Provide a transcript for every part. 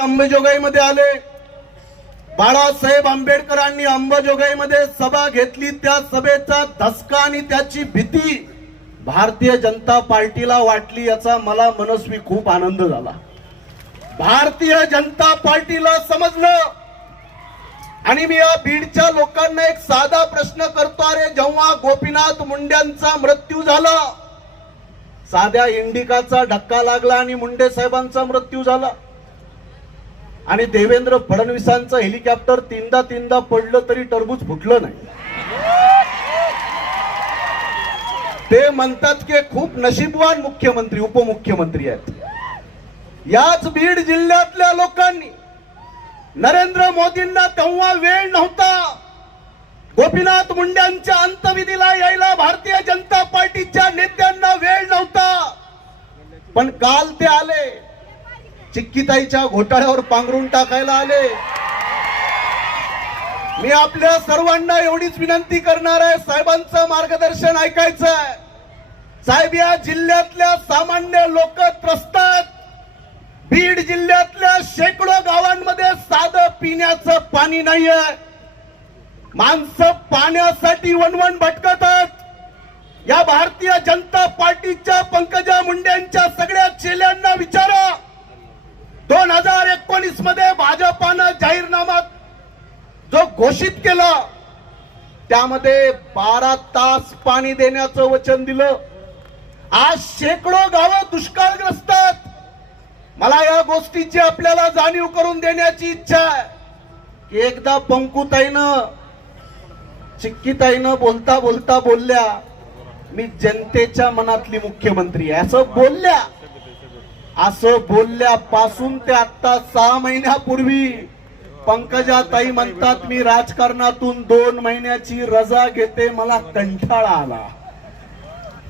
अंबेजोगाईमध्ये आले. बाळासाहेब आंबेडकरांनी अंबेजोगाईमध्ये सभा घेतली. त्या सभेचा धसका आणि त्याची भीती भारतीय जनता पार्टीला वाटली याचा मला मनस्वी खूप आनंद झाला. भारतीय जनता पार्टीला समजलं. आणि मी या बीडच्या लोकांना एक साधा प्रश्न करतो अरे जेव्हा गोपीनाथ मुंड्यांचा मृत्यू झाला साध्या इंडिकाचा धक्का लागला आणि मुंडे साहेबांचा मृत्यू झाला. आणि देवेंद्र फडणवीसांचं हेलिकॉप्टर तीनदा तीनदा पडलं तरी टरबूज फुटलं नाही. ते म्हणतात की खूप नशीबवान मुख्यमंत्री उपमुख्यमंत्री आहेत. याच बीड जिल्ह्यातल्या लोकांनी नरेंद्र मोदींना तेव्हा वेळ नव्हता. गोपीनाथ मुंड्यांच्या अंतविधीला यायला भारतीय जनता पार्टीच्या नेत्यांना वेळ नव्हता. पण काल ते आले. चिक्कीताईच्या घोटाळ्यावर पांघरून टाकायला आले. मी आपल्या सर्वांना एवढीच विनंती करणार आहे साहेबांचं मार्गदर्शन ऐकायचं आहे. साहेब या जिल्ह्यातल्या सामान्य लोक त्रस्त बीड जिल्ह्यातल्या शेकडो गावांमध्ये साधं पिण्याचं पाणी नाहीये. माणसं पाण्यासाठी वणवण भटकत या भारतीय जनता पार्टीच्या पंकजा मुंडेंच्या सगळ्या चेल्यांना विचारा. दोन हजार एकोणीसमध्ये भाजपानं जाहीरनामा जो घोषित केला त्यामध्ये बारा तास पाणी देण्याचं वचन दिलं. आज शेकडो गावं दुष्काळग्रस्त आहेत. मला या गोष्टीची आपल्याला जाणीव करून देण्याची इच्छा आहे. की एकदा पंकुताईनं चिक्कीताईनं बोलता बोलता बोलल्या मी जनतेच्या मनातली मुख्यमंत्री आहे. असं बोलल्या असं बोलल्यापासून ते आता सहा महिन्यापूर्वी पंकजाताई म्हणतात मी राजकारणातून दोन महिन्याची रजा घेते मला कंठाळा आला.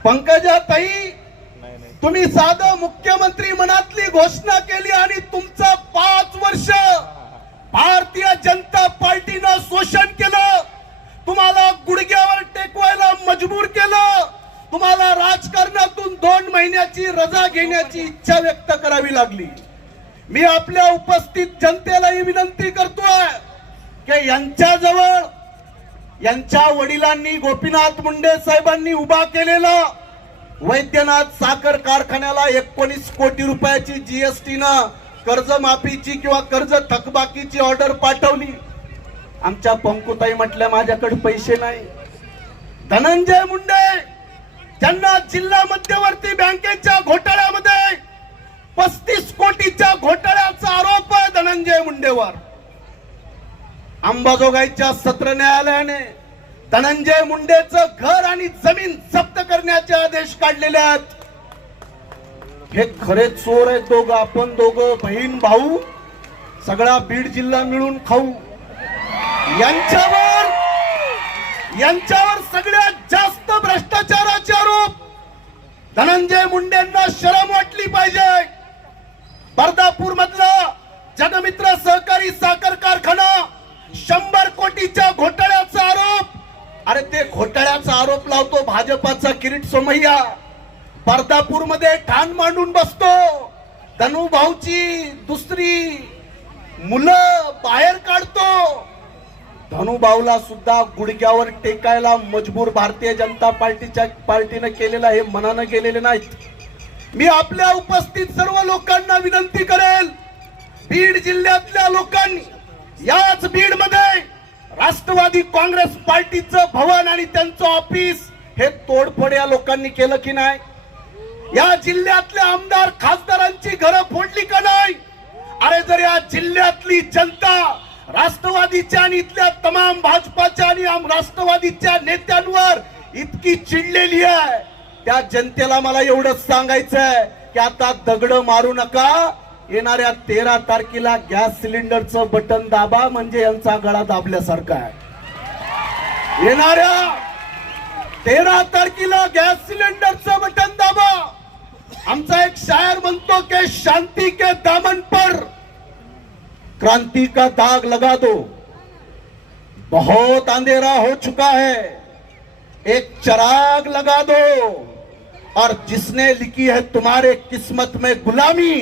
पंकजाताई तुम्ही साधं मुख्यमंत्री मनातली घोषणा केली आणि तुमचं पाच वर्ष भारतीय जनता पार्टीनं शोषण केलं. तुम्हाला गुडघ्यावर टेकवायला मजबूर केलं. तुम्हाला राजकारणातून दोन महिन्याची रजा घेण्याची इच्छा व्यक्त करावी लागली. मी आपल्या उपस्थित जनतेलाही विनंती करतोय की यांच्याजवळ यांच्या वडिलांनी गोपीनाथ मुंडे साहेबांनी उभा केलेला वैद्यनाथ साखर कारखान्याला एकोणीस कोटी रुपयाची जीएसटी न कर्जमाफीची किंवा कर्ज थकबाकीची ऑर्डर पाठवली. आमच्या पंकुताई म्हटल्या माझ्याकडे पैसे नाही. धनंजय मुंडे ज्यांना जिल्हा मध्यवर्ती बँकेच्या घोटाळ्यामध्ये पस्तीस कोटीच्या घोटाळ्याचा आरोप आहे धनंजय मुंडेवर. अंबाजोगाईच्या सत्र न्यायालयाने धनंजय मुंडेचं घर आणि जमीन जप्त करण्याचे आदेश काढलेले आहेत. हे खरे चोर आहेत दोघं आपण दोघं बहीण भाऊ सगळा बीड जिल्हा मिळून खाऊ. यांच्यावर यांच्यावर सगळ्यात जास्त भ्रष्टाचाराचे आरोप धनंजय मुंडेंना शरम वाटली पाहिजे. बर्दापूर मधला जगमित्र सहकारी साखर कारखाना शंभर कोटीच्या घोटाळ्याचा आरोप. अरे ते घोटाळ्याचा आरोप लावतो भाजपाचा किरीट सोमय्या. बर्दापूरमध्ये ठाण मांडून बसतो. धनुभाऊची दुसरी मुलं बाहेर काढतो. धनुभाऊला सुद्धा गुडघ्यावर टेकायला मजबूर भारतीय जनता पार्टीच्या पार्टीनं केलेलं हे मनानं केलेले नाहीत मी आपल्या उपस्थित सर्व लोकांना विनंती करेल बीड जिल्ह्यातल्या लोकांनी याच बीडमध्ये राष्ट्रवादी काँग्रेस पार्टीचं भवन आणि त्यांचं ऑफिस हे तोडफोड या लोकांनी केलं की नाही? या जिल्ह्यातल्या आमदार खासदारांची घरं फोडली का नाही? अरे जर या जिल्ह्यातली जनता राष्ट्रवादीच्या आणि इथल्या तमाम भाजपाच्या आणि राष्ट्रवादीच्या नेत्यांवर इतकी चिडलेली आहे. त्या जनतेला मला एवढंच सांगायचं आहे की आता दगड मारू नका. येणाऱ्या तेरा तारखेला गॅस सिलेंडरचं बटन दाबा म्हणजे यांचा गळा दाबल्यासारखा आहे. येणाऱ्या तेरा तारखेला गॅस सिलेंडरचं बटन दाबा. आमचा एक शायर म्हणतो की शांती के दामन पर क्रांति का दाग लगा दो। बहुत अंधेरा हो चुका है। एक चराग लगा दो। और जिसने लिखी है तुम्हारे किस्मत में गुलामी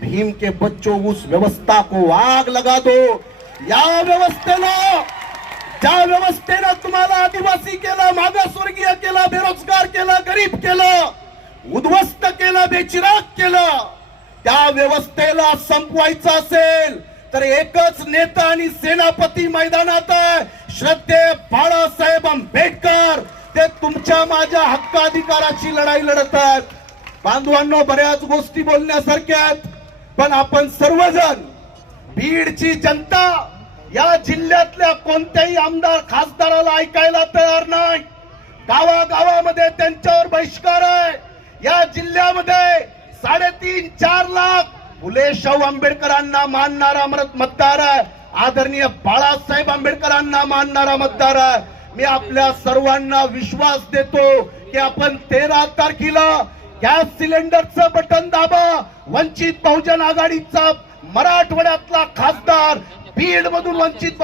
भीम के बच्चों उस व्यवस्था को आग लगा दो। या व्यवस्थेला ज्या व्यवस्थेनं तुम्हाला आदिवासी केला मागासवर्गीय केला बेरोजगार केला गरीब केलं उद्ध्वस्त केलं बेचिराग केलं त्या व्यवस्थेला संपवायचं असेल तर एकच नेता आणि सेनापती मैदानात आहे. श्रद्धे बाळासाहेब आंबेडकर. ते तुमच्या माझ्या हक्काधिकाराची लढाई लढत आहेत. बांधवांनो बऱ्याच गोष्टी बोलण्यासारख्या आहेत. पण आपण सर्वजण बीडची जनता या जिल्ह्यातल्या कोणत्याही आमदार खासदाराला ऐकायला तयार नाही. गावागावामध्ये त्यांच्यावर बहिष्कार आहे. या जिल्ह्यामध्ये साडेतीन चार लाख फुले शाहू आंबेडकरांना मानणारा मतदार आहे. आदरणीय बाळासाहेब आंबेडकरांना मानणारा मतदार आहे. मी आपल्या सर्वांना विश्वास देतो की आपण तेरा तारखेला गॅस सिलेंडरचं बटन दाबा. वंचित बहुजन आघाडीचा मराठवाड्यातला खासदार बीड मधून वंचित